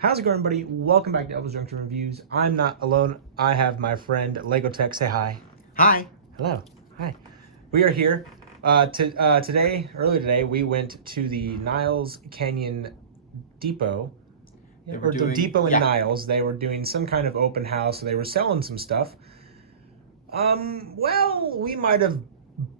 How's it going, everybody? Welcome back to Elvis Junction Reviews. I'm not alone. I have my friend Lego Tech. Say hi. Hi. Hello. Hi. We are here. Earlier today, we went to the Niles Canyon Depot. The depot in Niles. They were doing some kind of open house. So they were selling some stuff. Well, we might have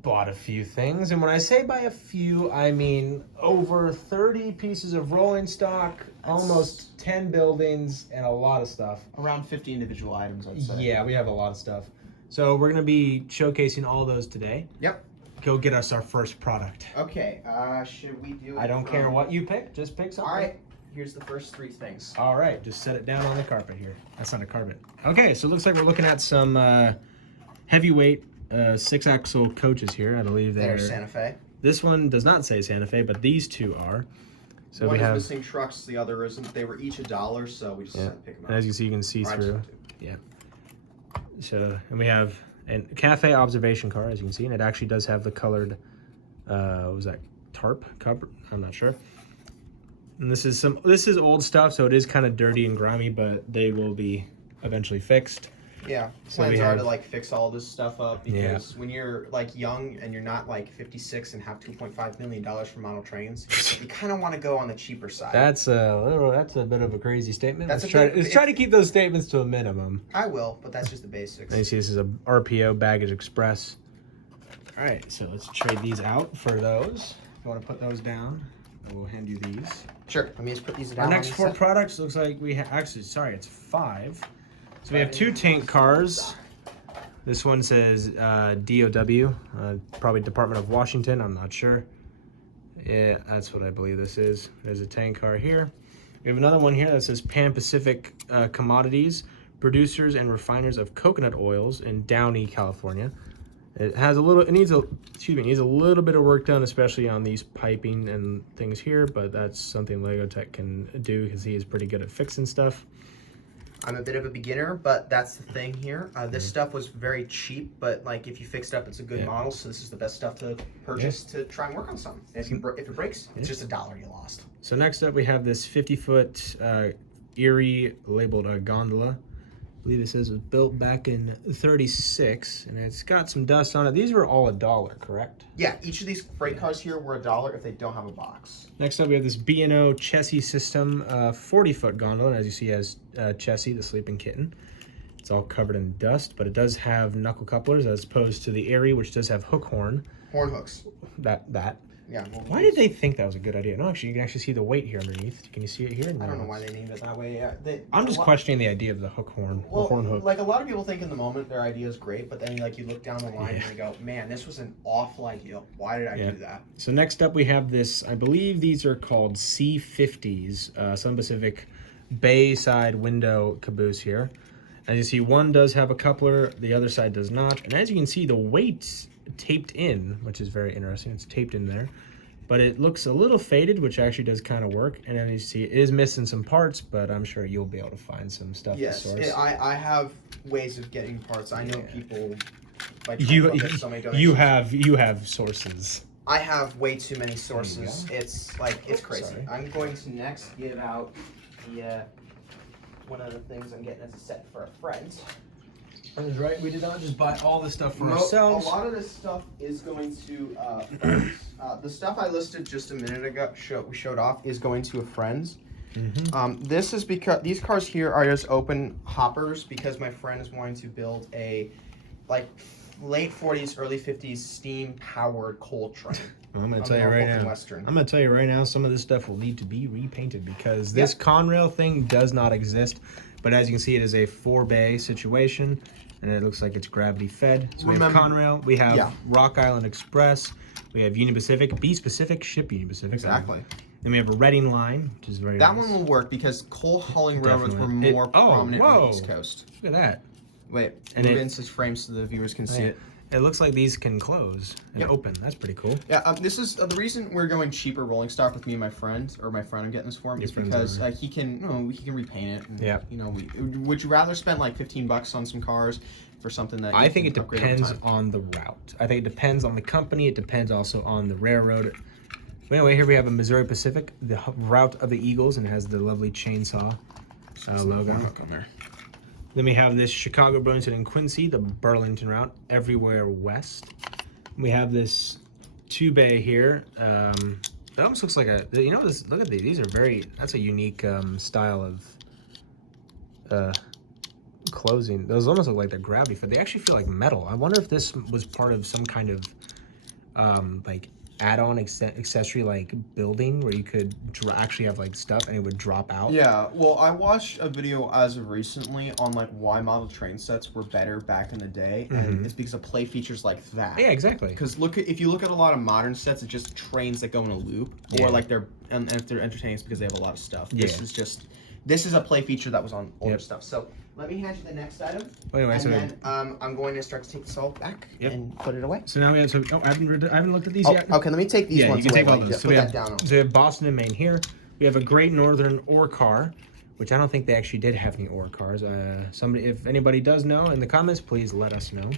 bought a few things, and when I say by a few, I mean over 30 pieces of rolling stock, almost 10 buildings, and a lot of stuff. Around 50 individual items, I'd say. Yeah, we have a lot of stuff. So we're going to be showcasing all those today. Yep. Go get us our first product. Okay, should we do it? I don't care what you pick, just pick something. All right, here's the first three things. All right, just set it down on the carpet here. That's not a carpet. Okay, so it looks like we're looking at some heavyweight 6-axle coaches here. I believe they're Santa Fe. This one does not say Santa Fe, but these two are. So one we have is missing trucks, the other isn't. They were each $1, so we just had to pick them up. And as you see, you can see Or through. Yeah. So, and we have a cafe observation car, as you can see, and it actually does have the colored, what was that, tarp cover? I'm not sure. And this is old stuff, so it is kind of dirty and grimy, but they will be eventually fixed. Yeah, plans are to like fix all this stuff up because when you're like young and you're not like 56 and have $2.5 million for model trains, you kind of want to go on the cheaper side. That's a bit of a crazy statement. Let's try to keep those statements to a minimum. I will, but that's just the basics. And you see this is a RPO Baggage Express. All right, so let's trade these out for those. If you want to put those down, we'll hand you these. Sure. Let me just put these down. Our next 4 products looks like we have it's 5. So we have 2 tank cars. This one says DOW, probably Department of Washington. I'm not sure. Yeah, that's what I believe this is. There's a tank car here. We have another one here that says Pan Pacific Commodities, producers and refiners of coconut oils in Downey, California. It needs a little bit of work done, especially on these piping and things here, but that's something Lego Tech can do because he is pretty good at fixing stuff. I'm a bit of a beginner, but that's the thing here. This stuff was very cheap, but like if you fix it up, it's a good model. So this is the best stuff to purchase to try and work on something. If it breaks, it's just $1 you lost. So next up, we have this 50-foot Erie labeled gondola. I believe it says it was built back in '36, and it's got some dust on it. These were all $1, correct? Yeah, each of these freight cars here were $1 if they don't have a box. Next up, we have this B&O Chessie System 40-foot gondola, and as you see, it has Chessie, the sleeping kitten. It's all covered in dust, but it does have knuckle couplers as opposed to the Erie, which does have hook horn. Horn hooks. That. Yeah. Why did they think that was a good idea? No, actually, you can actually see the weight here underneath. Can you see it here? I don't know why they named it that way. Yeah, I'm just questioning the idea of the hook horn. Well, the horn hook. like a lot of people think in the moment their idea is great, but then like you look down the line and you go, man, this was an awful idea. Why did I do that? So next up we have this, I believe these are called C50s, Sun Pacific Bayside window caboose here. As you see, one does have a coupler, the other side does not. And as you can see, the weight's taped in, which is very interesting. It's taped in there. But it looks a little faded, which actually does kind of work. And then you see it is missing some parts, but I'm sure you'll be able to find some stuff to source. Yes, I have ways of getting parts. I know people. You have sources. I have way too many sources. It's crazy. Sorry. I'm going to next give out the one of the things I'm getting as a set for a friend. That is right. We did not just buy all this stuff for ourselves. A lot of this stuff is going to friends. The stuff I listed just a minute ago, we showed off, is going to a friend's. This is because these cars here are just open hoppers because my friend is wanting to build a late 40s, early 50s steam-powered coal train. I'm going to tell you right now, some of this stuff will need to be repainted because this Conrail thing does not exist. But as you can see, it is a 4-bay situation, and it looks like it's gravity fed. So we have Conrail, we have Rock Island Express, we have Union Pacific, Beast Pacific, Ship Union Pacific. Exactly. Then we have a Reading line, which is very nice. That one will work because coal hauling railroads were more prominent on the East Coast. Look at that. Wait, move in his frame so the viewers can see it. It looks like these can close and open. That's pretty cool. Yeah, this is the reason we're going cheaper rolling stock with me and my friend, or my friend I'm getting this for him, is because he can repaint it. And, would you rather spend like $15 on some cars for something that I think it depends on the route. I think it depends on the company. It depends also on the railroad. Anyway, here we have a Missouri Pacific, the route of the Eagles, and it has the lovely chainsaw logo. On there. Then we have this Chicago, Burlington, and Quincy, the Burlington route, everywhere west. We have this 2-bay here. That almost looks like a, you know, this. Look at these. These are very. That's a unique style of closing. Those almost look like they're gravity fed. They actually feel like metal. I wonder if this was part of some kind of like add-on accessory, like building, where you could actually have like stuff and it would drop out. Yeah, well, I watched a video as of recently on like why model train sets were better back in the day, and it's because of play features like that. Yeah, exactly. Because if you look at a lot of modern sets, it's just trains that go in a loop, or like and if they're entertaining, it's because they have a lot of stuff. Yeah. This is a play feature that was on older stuff. So let me hand you the next item, Anyway, and so then I'm going to start to take this all back and put it away. so now we have. So I haven't looked at these yet. Okay, let me take these Yeah, ones you can away. take all Like, those. put that down. So we have Boston and Maine here. We have a Great Northern ore car, which I don't think they actually did have any ore cars. If anybody does know in the comments, please let us know.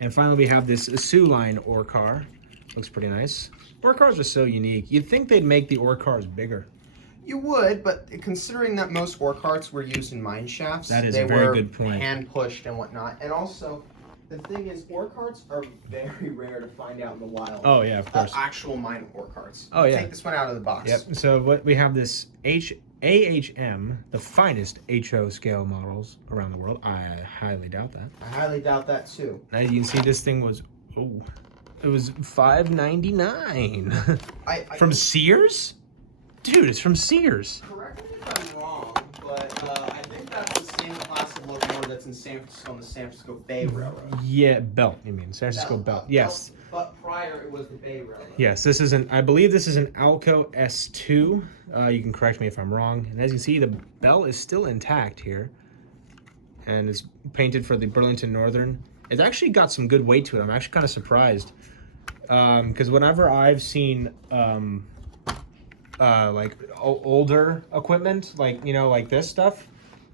And finally, we have this Sioux Line ore car. Looks pretty nice. Ore cars are so unique. You'd think they'd make the ore cars bigger. You would, but considering that most ore carts were used in mine shafts, That is they a very were good point. hand pushed and whatnot. And also, the thing is, ore carts are very rare to find out in the wild. Oh yeah, of course. Actual mine ore carts. Oh, yeah. Take this one out of the box. Yep. So what we have this AHM, the finest HO scale models around the world. I highly doubt that. I highly doubt that too. Now you can see this thing was it was $5.99 from Sears. Dude, it's from Sears. Correct me if I'm wrong, but I think that's the same class of locomotive that's in San Francisco on the San Francisco Bay Railroad. Yeah, Belt. You mean San Francisco Belt? Yes. But prior, it was the Bay Railroad. Yes. This is I believe this is an Alco S2. You can correct me if I'm wrong. And as you can see, the bell is still intact here, and it's painted for the Burlington Northern. It's actually got some good weight to it. I'm actually kind of surprised, because whenever I've seen like older equipment, like like this stuff,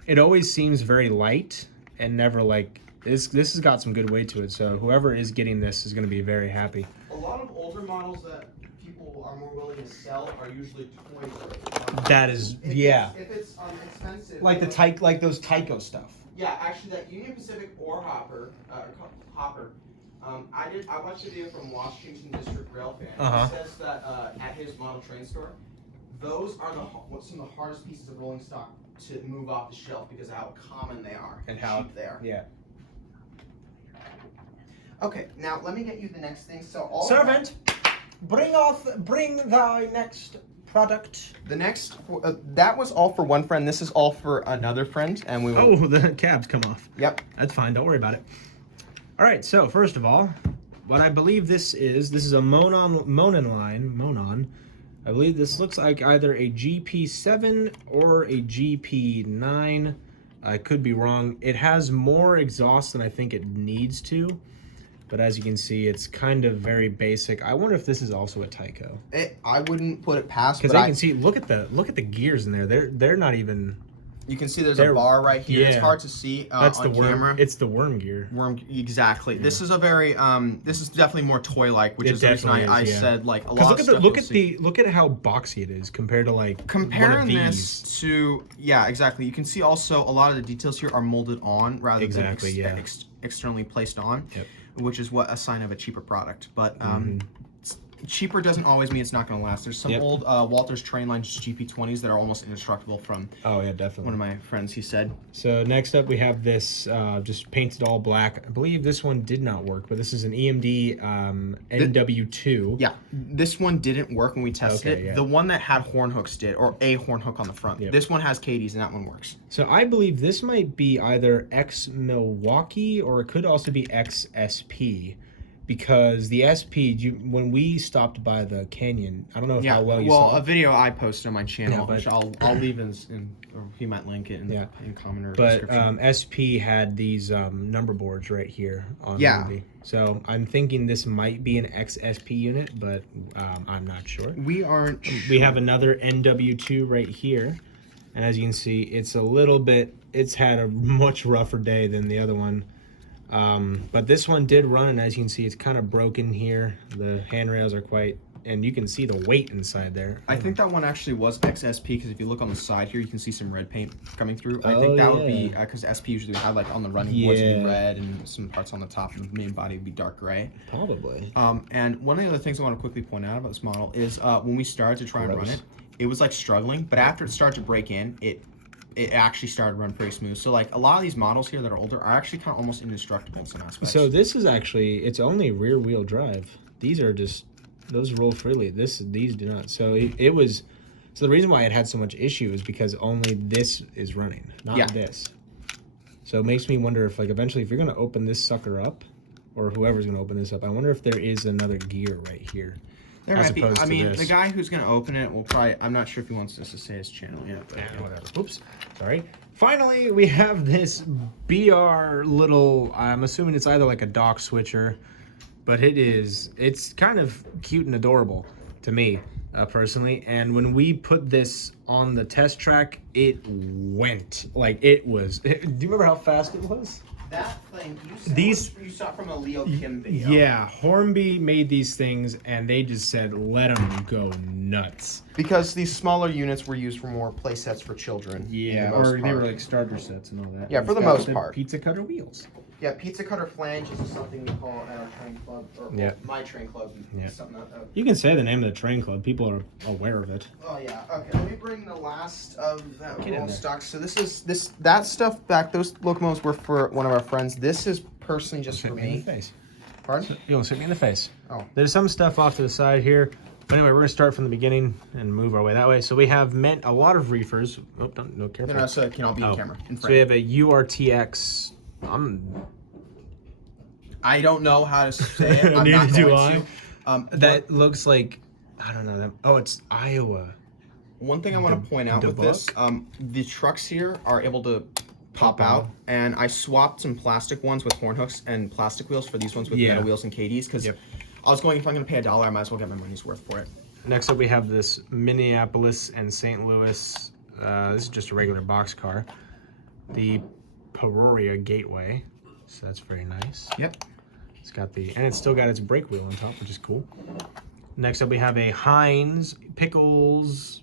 it always seems very light and never like this has got some good weight to it. So whoever is getting this is going to be very happy. A lot of older models that people are more willing to sell are usually toy grade. That is If it's expensive, like those Tyco stuff. Yeah, actually, that Union Pacific ore hopper. I watched a video from Washington District Rail Fan. Uh-huh. He says that at his model train store, those are some of the hardest pieces of rolling stock to move off the shelf because of how common they are And how cheap they are. Yeah. Okay, now let me get you the next thing. So Servant, bring thy next product. the next that was all for one friend. This is all for another friend, and we will. Oh, the cabs come off. Yep. That's fine. Don't worry about it. All right. So first of all, what I believe this is a Monon. I believe this looks like either a GP7 or a GP9. I could be wrong. It has more exhaust than I think it needs to, but as you can see, it's kind of very basic. I wonder if this is also a Tyco. I wouldn't put it past. Because I can see, look at the gears in there. They're not even. You can see there's a bar right here. It's hard to see That's on the worm. camera. It's the worm gear. Exactly. Yeah. This is a very this is definitely more toy-like, which is the reason I said like a lot of stuff. Look at how boxy it is compared to like comparing one of this to exactly. You can see also a lot of the details here are molded on rather than externally placed on, which is a sign of a cheaper product. But cheaper doesn't always mean it's not going to last. There's some old Walters Trainline GP20s that are almost indestructible from definitely one of my friends, he said. So next up we have this just painted all black. I believe this one did not work, but this is an EMD NW2. Yeah, this one didn't work when we tested it. The one that had horn hooks did, or a horn hook on the front. This one has Katie's and that one works. So I believe this might be either X-Milwaukee or it could also be XSP. Because the SP, when we stopped by the canyon, I don't know how well you saw it. Well, a video I posted on my channel, which I'll leave in or he might link it in comment or description. But SP had these number boards right here on the movie. So I'm thinking this might be an XSP unit, but I'm not sure. We aren't sure. We have another NW2 right here. And as you can see, it's had a much rougher day than the other one. But this one did run, and as you can see, it's kind of broken here. The handrails are quite, and you can see the weight inside there. I think that one actually was XSP because if you look on the side here, you can see some red paint coming through. I think that would be because SP usually had like on the running boards would be red and some parts on the top, and the main body would be dark gray. Probably. And one of the other things I want to quickly point out about this model is when we started to try and run it, it was like struggling, but after it started to break in, it actually started to run pretty smooth. So like a lot of these models here that are older are actually kind of almost indestructible in some aspects. So this is actually, it's only rear wheel drive. These are just, those roll freely. These do not. So it was, so the reason why it had so much issue is because only this is running, not this. So it makes me wonder if like eventually if you're going to open this sucker up, or whoever's going to open this up, I wonder if there is another gear right here. There might be. I mean, the guy who's going to open it will probably, I'm not sure if he wants us to say his channel yet. But yeah, whatever. Oops. Sorry. Finally, we have this BR little, I'm assuming it's either like a dock switcher, but it's kind of cute and adorable to me, personally. And when we put this on the test track, it went. Like, it was, do you remember how fast it was? That thing, you saw from a Leo Kim video. Yeah, Hornby made these things, and they just said, let them go nuts. Because these smaller units were used for more play sets for children. Yeah, or they were like starter sets and all that. Yeah, for the most part. Pizza cutter wheels. Yeah, pizza cutter flanges is something we call at our train club, or my train club. Yeah. Something you can say the name of the train club. People are aware of it. Oh yeah. Okay. Let me bring the last of that roll stock. So that stuff back. Those locomotives were for one of our friends. This is personally just for me. In the face. Pardon? You want to hit me in the face? Oh. There's some stuff off to the side here. But anyway, we're gonna start from the beginning and move our way that way. So we have a lot of reefers. Oh, no, careful. No, so it can all be in camera. So we have a URTX. I don't know how to say it. I'm not going to. That looks like, I don't know. Oh, it's Iowa. One thing I want to point out with this, the trucks here are able to pop out, and I swapped some plastic ones with horn hooks and plastic wheels for these ones with metal wheels and KDs, because I was going, if I'm going to pay $1, I might as well get my money's worth for it. Next up, we have this Minneapolis and St. Louis. This is just a regular box car. The Peoria Gateway. So that's very nice. Yep. It's got and it's still got its brake wheel on top, which is cool. Next up, we have a Heinz, pickles,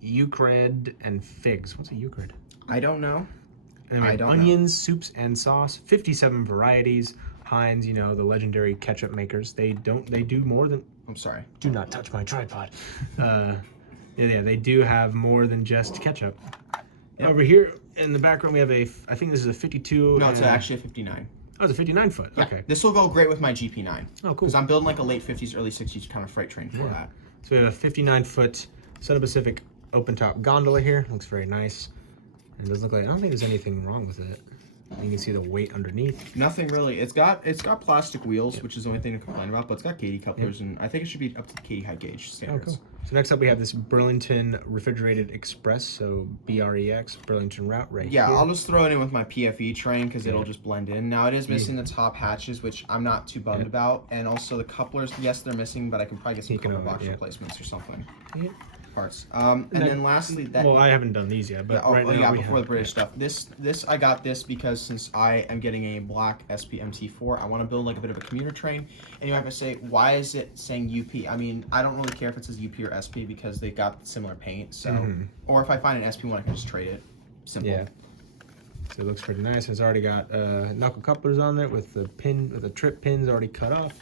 Euclid, and figs. What's a Euclid? I don't know. And we have onions, soups, and sauce. 57 varieties. Heinz, you know, the legendary ketchup makers. They do more than... I'm sorry. Do not touch my tripod. They do have more than just ketchup. Yep. Over here in the background, we have I think this is a 52. No, it's actually a 59. Oh, it's a 59 foot. Yeah, okay. This will go great with my GP9. Oh, cool. Because I'm building like a late 50s, early 60s kind of freight train for that. So we have a 59 foot Southern Pacific open top gondola here. Looks very nice. And it doesn't look like, I don't think there's anything wrong with it. You can see the weight underneath. Nothing really. It's got plastic wheels, which is the only thing to complain about, but it's got Katy couplers, and I think it should be up to the Katy height gauge standards. Oh, cool. So next up we have this Burlington Refrigerated Express, so BREX, Burlington Route right here. I'll just throw it in with my PFE train because it'll just blend in. Now it is missing the top hatches, which I'm not too bummed about, and also the couplers, yes, they're missing, but I can probably get some coupler box replacements or something. Yeah. Parts. And then lastly, well, I haven't done these yet, but before the British stuff. This I got this because since I am getting a black SP MT4, I want to build like a bit of a commuter train. And you have to say, why is it saying UP? I mean, I don't really care if it says UP or SP because they got similar paint. So, or if I find an SP one, I can just trade it. Simple. Yeah. So it looks pretty nice. It's already got knuckle couplers on there with the trip pins already cut off.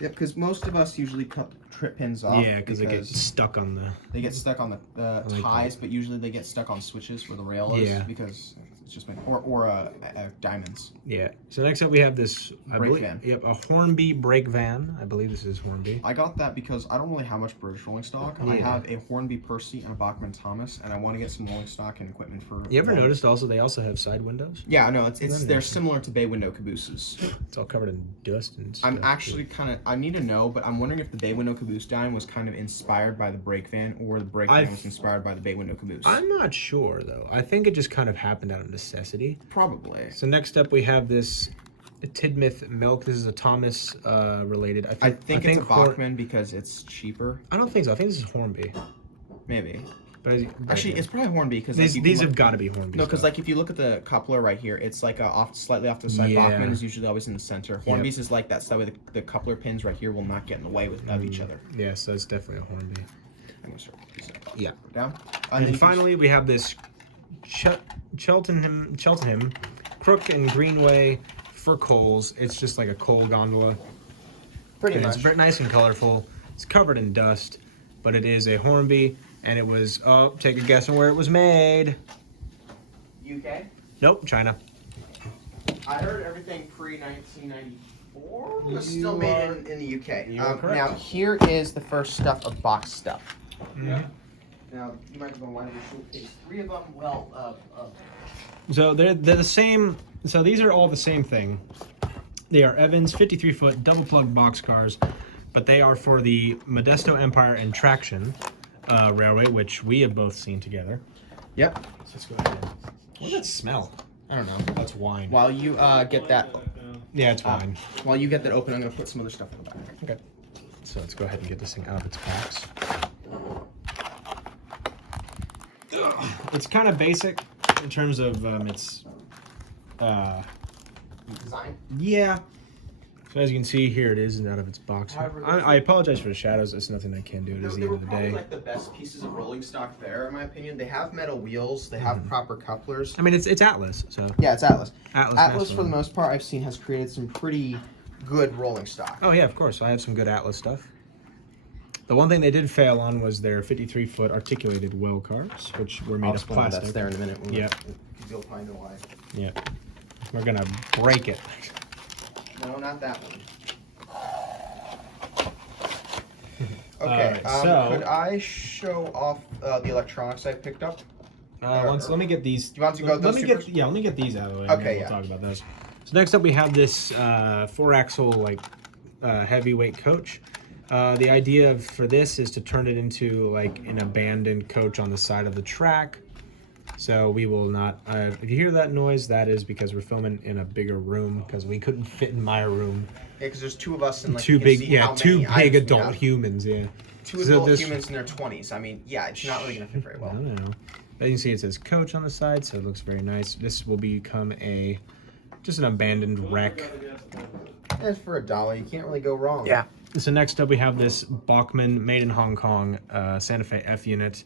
Yep, because most of us usually cut trip pins off. Yeah, because they get stuck on the... They get stuck on the ties, but usually they get stuck on switches where the rail is. Yeah. Because it's just... Or diamonds. Yeah. So next up we have this... Brake van. Yep, a Hornby brake van. I believe this is Hornby. I got that because I don't really have much British rolling stock. Yeah. I have a Hornby Percy and a Bachmann Thomas, and I want to get some rolling stock and equipment for... You ever noticed also they also have side windows? Yeah, no, they're similar to bay window cabooses. It's all covered in dust and stuff. I'm actually kind of... I need to know, but I'm wondering if the bay window caboose design was kind of inspired by the brake van, or the brake van was inspired by the bay window caboose. I'm not sure though. I think it just kind of happened out of necessity. Probably. So next up we have this Tidmouth milk. This is a Thomas related. I think it's a Bachmann because it's cheaper. I don't think so. I think this is Hornby. Maybe. But Actually, it's probably Hornby because these have got to be Hornby. No, because like if you look at the coupler right here, it's like slightly off to the side. Yeah. Bachmann is usually always in the center. Hornby's is like that, so that way the coupler pins right here will not get in the way of each other. Yeah, so it's definitely a Hornby. I'm gonna start with these Yeah. down. And finally, we have this Cheltenham Crook and Greenway for coals. It's just like a coal gondola. Pretty And much. it's very nice and colorful. It's covered in dust, but it is a Hornby, and it was, oh, take a guess on where it was made. UK. Nope, China. I heard everything pre-1994 was You still made are- in the UK. you are correct. Now here is the first stuff of box stuff. Yeah. Now you might be going, why did we showcase 3 of them? Well, So they're the same. So these are all the same thing. They are Evans 53-foot double plug box cars, but they are for the Modesto Empire and Traction Railway, which we have both seen together. yep. So let's go ahead. What does that smell? I don't know. That's wine. While you get that, Yeah, it's wine. while you get that open, I'm gonna put some other stuff in the back. Okay. So let's go ahead and get this thing out of its box. It's kind of basic in terms of its. Design. Yeah. So as you can see, here it is out of its box. However, I apologize for the shadows. It's nothing I can do. It is the They end were of the probably day. like the best pieces of rolling stock there, in my opinion. They have metal wheels. They have proper couplers. I mean, it's Atlas, so Yeah, it's Atlas. Atlas. Atlas, National. for the most part, I've seen has created some pretty good rolling stock. Oh yeah, of course. I have some good Atlas stuff. The one thing they did fail on was their 53-foot articulated well cars, which were made I'll of explain why plastic. that's there in a minute. Yeah. You'll find out why. Yeah. We're gonna break it. No, not that one. Okay, Alright, so- could I show off the electronics I picked up? Let me get these. You want to go Let those me two get first? let me get these out of the way. Okay, and then yeah. We'll talk about those. So next up we have this 4-axle heavyweight coach. The idea for this is to turn it into like an abandoned coach on the side of the track. So we will not. If you hear that noise, that is because we're filming in a bigger room because we couldn't fit in my room. Yeah, because there's 2 of us and like Two you can big, see yeah, how two many big items we adult have. humans. Yeah. 2 So adult this- humans in their 20s. I mean, yeah, it's not really gonna fit very well. No. As you can see, it says coach on the side, so it looks very nice. This will become just an abandoned wreck. And for a dollar, you can't really go wrong. Yeah. So next up we have this Bachmann made in Hong Kong Santa Fe F unit.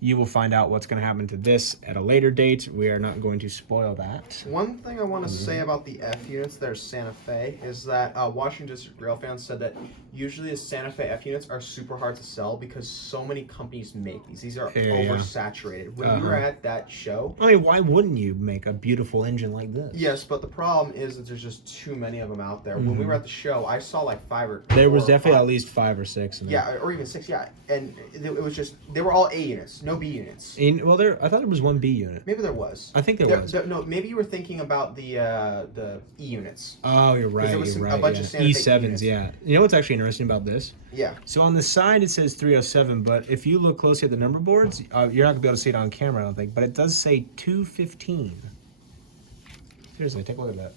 You will find out what's going to happen to this at a later date. We are not going to spoil that. One thing I want to say about the F units that are Santa Fe is that Washington District Rail fans said that usually the Santa Fe F units are super hard to sell because so many companies make these. These are Yeah. oversaturated. When we were at that show, I mean, why wouldn't you make a beautiful engine like this? yes, but the problem is that there's just too many of them out there. When we were at the show, I saw like 5 or There was 4 or definitely 5. at least 5 or 6. In there. Yeah, or even 6. Yeah, and it was just they were all A units, no B units. Well, I thought there was one B unit. Maybe there was. I think there was. No, maybe you were thinking about the E units. Oh, you're right. there was You're a right. bunch yeah. of Santa Fe E7s, units. yeah. You know what's actually interesting about this? Yeah. So on the side it says 307, but if you look closely at the number boards, you're not gonna be able to see it on camera, I don't think. But it does say 215. Seriously, take a look at that.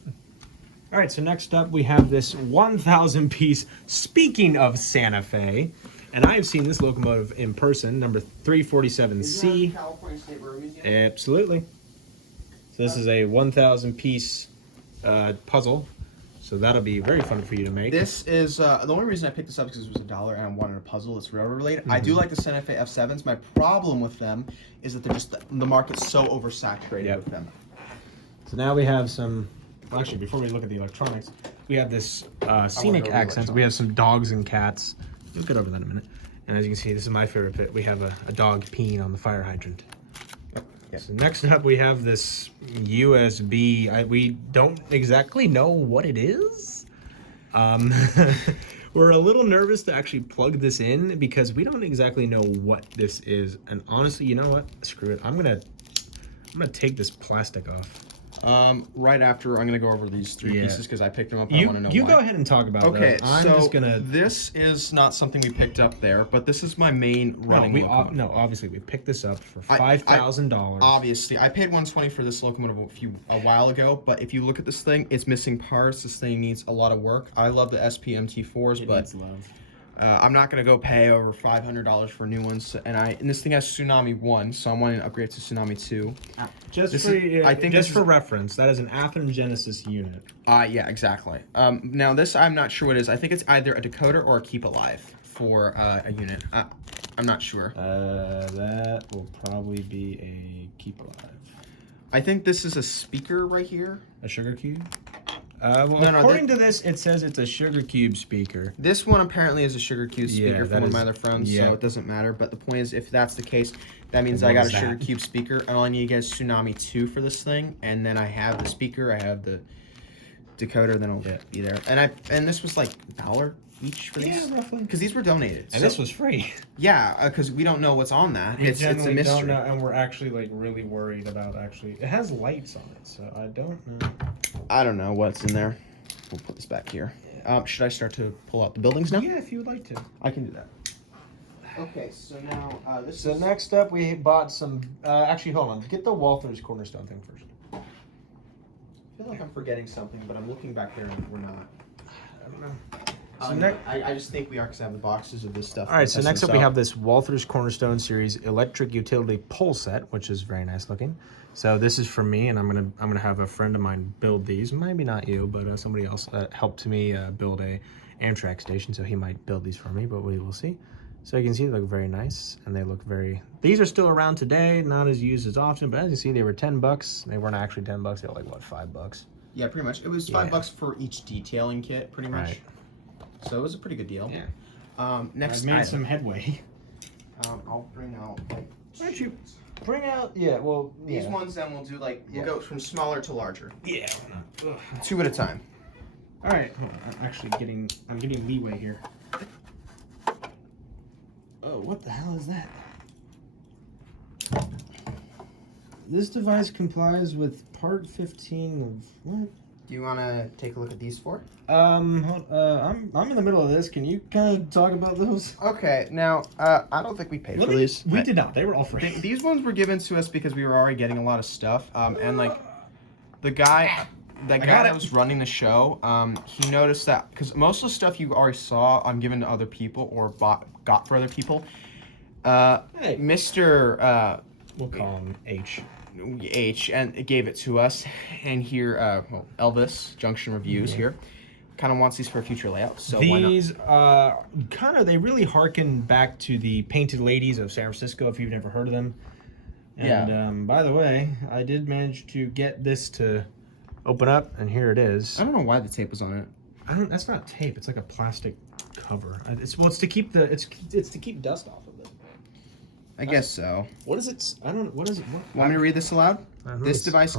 All right, so next up we have this 1,000 piece. Speaking of Santa Fe, and I have seen this locomotive in person, number 347C. California State Railroad Museum? Absolutely. So this is a 1,000 piece puzzle. So that'll be very fun for you to make. This is the only reason I picked this up because it was $1 and I wanted a puzzle that's railroad related. I do like the Santa Fe F7s. My problem with them is that they're just the market's so oversaturated Yep. with them. So now we have some. Well, actually, before we look at the electronics, we have this scenic over the accents. We have some dogs and cats. We'll get over that in a minute. And as you can see, this is my favorite bit. We have a dog peeing on the fire hydrant. Yep. So next up, we have this USB. We don't exactly know what it is. We're a little nervous to actually plug this in because we don't exactly know what this is. And honestly, you know what? Screw it. I'm gonna take this plastic off. Right after, I'm going to go over these 3 Yeah. pieces because I picked them up and I want to know You why. go ahead and talk about Okay, those. I'm so just gonna. this is not something we picked up there, but this is my main No, running locomotive. no. Obviously, we picked this up for I- $5,000. Obviously, I paid $120 for this locomotive a while ago, but if you look at this thing, it's missing parts. This thing needs a lot of work. I love the SPMT4s, but I'm not gonna go pay over $500 for new ones, and this thing has Tsunami 1, so I'm wanting to upgrade to Tsunami 2. Just for reference, that is an Athearn Genesis unit. Yeah, exactly. Now this I'm not sure what it is. I think it's either a decoder or a keep alive for a unit. I'm not sure. That will probably be a keep alive. I think this is a speaker right here. A sugar cube? According to this, it says it's a sugar cube speaker. This one apparently is a sugar cube speaker from one of my other friends, yeah. so it doesn't matter. But the point is, if that's the case, that means I got a sugar cube speaker. And all I need is Tsunami 2 for this thing, and then I have the speaker, I have the decoder, then it'll be there. And this was like $1 each for these? Yeah, roughly. Because these were donated. And this was free. Yeah, because we don't know what's on that. It's a mystery. Don't know, and we're actually like really worried about it has lights on it, so I don't know. I don't know what's in there. We'll put this back here. Should I start to pull out the buildings now? Yeah, if you would like to. I can do that. Okay, so now next up we bought some. Actually, hold on. Get the Walther's Cornerstone thing first. I feel like I'm forgetting something, but I'm looking back there and we're not. I don't know. I just think we are because I have the boxes of this stuff. All right, so next up we have this Walther's Cornerstone Series Electric Utility Pole Set, which is very nice looking. So this is for me, and I'm gonna have a friend of mine build these. Maybe not you, but somebody else helped me build a Amtrak station, so he might build these for me. But we will see. So you can see they look very nice, and they look very. These are still around today, not as used as often, but as you see, they were $10. They weren't actually $10. They were like what, $5? Yeah, pretty much. It was $5 for each detailing kit, pretty much. Right. So it was a pretty good deal. Yeah. Next, I've made some headway. I'll bring out. Like, why don't you bring out? Yeah. Well, these ones. Then we'll do like we'll go from smaller to larger. Yeah. Why not? 2 at a time. All right. Hold on. I'm getting leeway here. Oh, what the hell is that? This device complies with Part 15 of what? Do you want to take a look at these 4? I'm in the middle of this. Can you kind of talk about those? Okay, now I don't think we paid for these. We did not. They were all free. These ones were given to us because we were already getting a lot of stuff. And like the guy that was running the show, he noticed that because most of the stuff you already saw, I'm given to other people or got for other people. Hey. Mr. We'll call him H, and gave it to us, and here Elvis Junction Reviews here kind of wants these for a future layout, so these they really harken back to the Painted Ladies of San Francisco if you've never heard of them. And by the way, I did manage to get this to open up, and here it is. I don't know why the tape was on it. That's not tape, it's like a plastic cover. It's to keep it's to keep dust off of it. I guess so. What is it? I don't know. What is it? Want me to read this aloud? This device.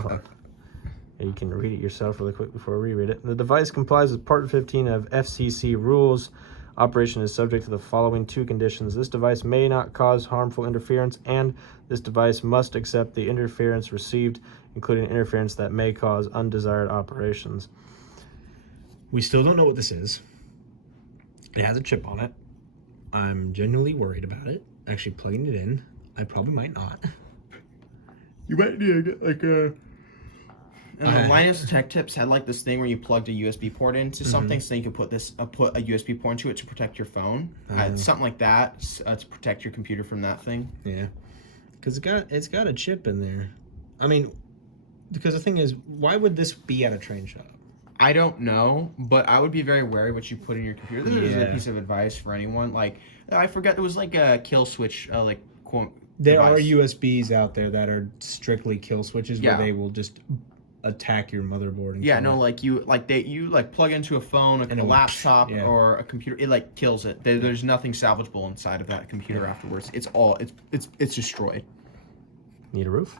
You can read it yourself really quick before we read it. The device complies with Part 15 of FCC rules. Operation is subject to the following 2 conditions. This device may not cause harmful interference, and this device must accept the interference received, including interference that may cause undesired operations. We still don't know what this is. It has a chip on it. I'm genuinely worried about it. Actually plugging it in. I probably might not. You might need like a... Linus Tech Tips had like this thing where you plugged a USB port into something, so then you could put a USB port into it to protect your phone. Something like that to protect your computer from that thing. Yeah, because it's got a chip in there. I mean, because the thing is, why would this be at a train shop? I don't know, but I would be very wary what you put in your computer. This is a piece of advice for anyone. Like, I forgot, it was like a kill switch, There are USBs out there that are strictly kill switches where they will just attack your motherboard. And you plug into a phone, a laptop, or a computer. It like kills it. There's nothing salvageable inside of that computer afterwards. It's destroyed. Need a roof?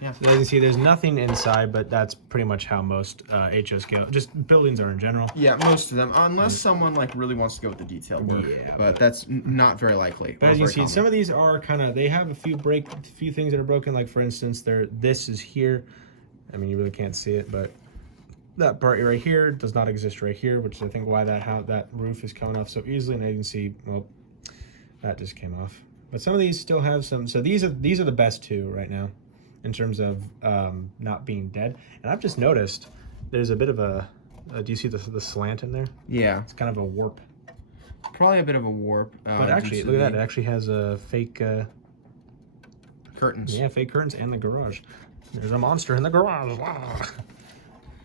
Yeah. So as you can see, there's nothing inside, but that's pretty much how most HOs go. Just buildings are in general. Yeah, most of them, unless someone like really wants to go with the detailed work. Yeah, but that's not very likely. But as you see, some of these are they have a few things that are broken. Like for instance, this is here. I mean, you really can't see it, but that part right here does not exist right here, which is I think why that roof is coming off so easily. And you can see, well, that just came off. But some of these still have some. So these are the best 2 right now, in terms of not being dead. And I've just noticed there's a bit of a do you see the slant in there? Yeah. It's kind of a warp. Probably a bit of a warp. But actually, look at that. It actually has a fake... curtains. Yeah, fake curtains and the garage. There's a monster in the garage.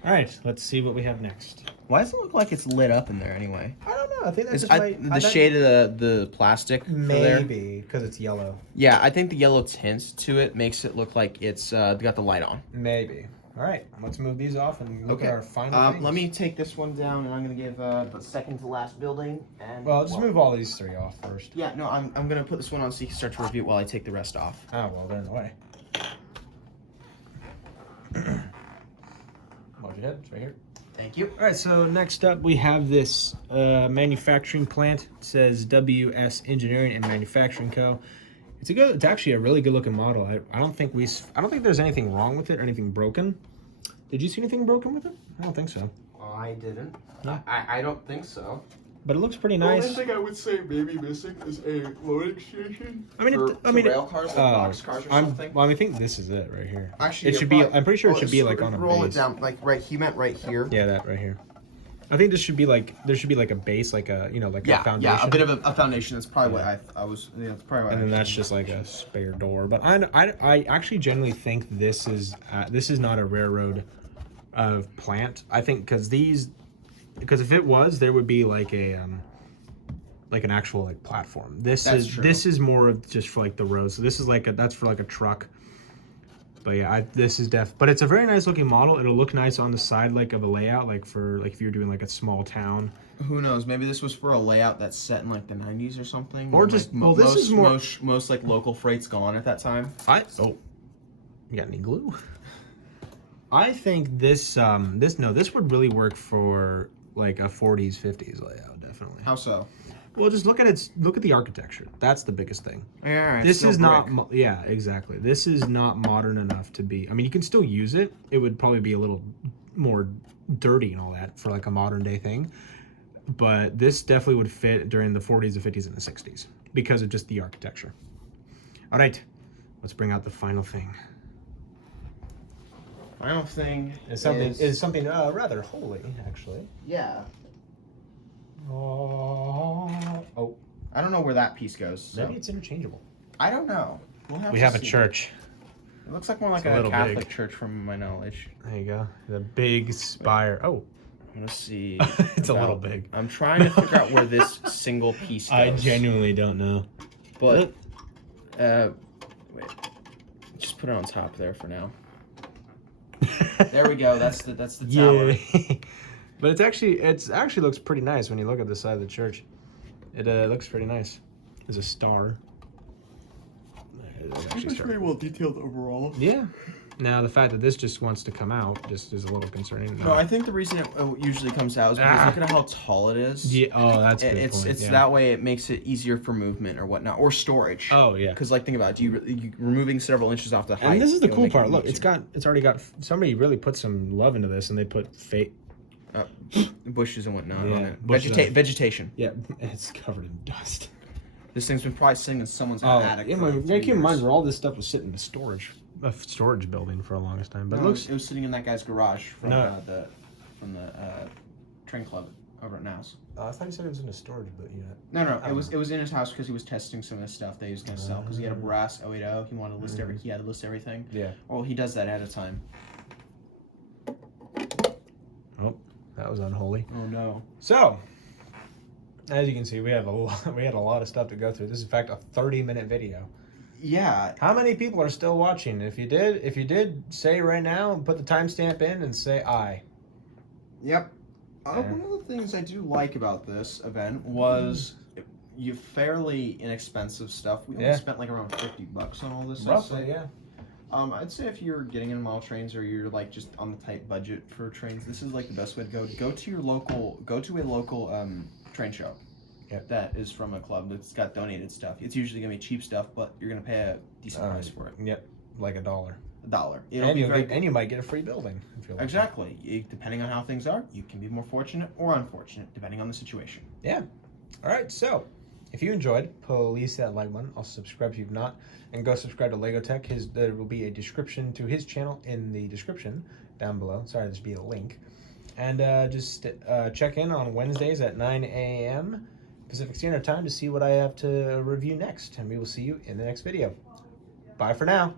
All right, let's see what we have next. Why does it look like it's lit up in there anyway? I don't know. I think that's The shade of the plastic. Maybe because it's yellow. Yeah, I think the yellow tint to it makes it look like it's got the light on. Maybe. All right, let's move these off and look at our final things. Let me take this one down, and I'm gonna give the second to last building. And Well, just move all these three off first. Yeah, no, I'm gonna put this one on so you can start to review it while I take the rest off. Oh, well, they're in the way. Hold your head. It's right here. Thank you. All right, so next up we have this manufacturing plant. It says WS Engineering and Manufacturing Co. It's actually a really good looking model. I don't think there's anything wrong with it or anything broken. Did you see anything broken with it? I don't think so. I didn't. No? I don't think so. But it looks pretty nice. The only thing I would say maybe missing is a loading station. I mean, for rail cars, like box cars or something. Well, I think this is it right here. Actually, it should be. I'm pretty sure it should be like on a roll base. it down, like right. He meant right here. Yeah, that right here. I think this should be like a base, like a a foundation. Yeah, a bit of a foundation. That's probably what I was. Yeah, that's probably what. And then that's just like a spare door. But I actually generally think this is not a railroad plant. I think because if it was, there would be like an actual like platform. This is more of just for like the road. So this is that's for like a truck. But yeah, but it's a very nice looking model. It'll look nice on the side like of a layout, like for like if you're doing like a small town. Who knows? Maybe this was for a layout that's set in like the 90s or something. Or just this is more most like local freight's gone at that time. You got any glue? I think this would really work for like a 40s 50s layout, definitely. How so? Well, just look at the architecture. That's the biggest thing. Yeah, this is not. Yeah, exactly. This is not modern enough to be. I mean, you can still use it. It would probably be a little more dirty and all that for like a modern day thing. But this definitely would fit during the 40s, the 50s, and the 60s because of just the architecture. All right, let's bring out the final thing. Final thing is something rather holy, actually. Yeah. Oh. I don't know where that piece goes. So. Maybe it's interchangeable. I don't know. We have a church. It looks like more like a Catholic church from my knowledge. There you go. The big spire. Oh. Let's see. It's a little big. I'm trying to figure out where this single piece goes. I genuinely don't know. But, wait. Just put it on top there for now. There we go. That's the tower. Yeah. But it's actually looks pretty nice when you look at the side of the church. It looks pretty nice. There's a star. It's pretty well detailed overall. Yeah. Now the fact that this just wants to come out just is a little concerning. No, I think the reason it usually comes out is because look at how tall it is. Yeah. Oh, that's a good It's point. that way it makes it easier for movement or whatnot or storage. Oh yeah. Because think about it, you removing several inches off the height. And this is the cool part. Look, it's already got. Somebody really put some love into this, and they put bushes and whatnot on it. Vegetation. Yeah, it's covered in dust. This thing's been probably sitting in someone's attic. Yeah, keep in mind where all this stuff was sitting in a storage building for the longest time. But it was sitting in that guy's garage from the train club over at Now's. I thought you said it was in a storage unit. No, it was in his house because he was testing some of the stuff that he was gonna sell because he had a brass 080. He wanted to list he had to list everything. Yeah. Well, he does that at a time. Oh, that was unholy. Oh no. So, as you can see, we had a lot of stuff to go through. This is in fact a 30-minute video. Yeah. How many people are still watching? If you did, say right now, put the timestamp in and say aye. Yep. One of the things I do like about this event was you fairly inexpensive stuff. We only spent like around $50 on all this stuff. Roughly, yeah. I'd say if you're getting in model trains or you're like just on the tight budget for trains, this is like the best way to go. Go to a local train show. Yep. That is from a club that's got donated stuff. It's usually gonna be cheap stuff, but you're gonna pay a decent price for it. Yep, like $1. $1. And you might get a free building. If you're exactly. Depending on how things are, you can be more fortunate or unfortunate, depending on the situation. Yeah. All right. So, if you enjoyed, please hit that like button. Also subscribe if you've not, and go subscribe to Lego Tech. There will be a description to his channel in the description down below. Sorry, there'll just be a link. And just check in on Wednesdays at 9 a.m. Pacific Standard Time to see what I have to review next. And we will see you in the next video. Bye for now.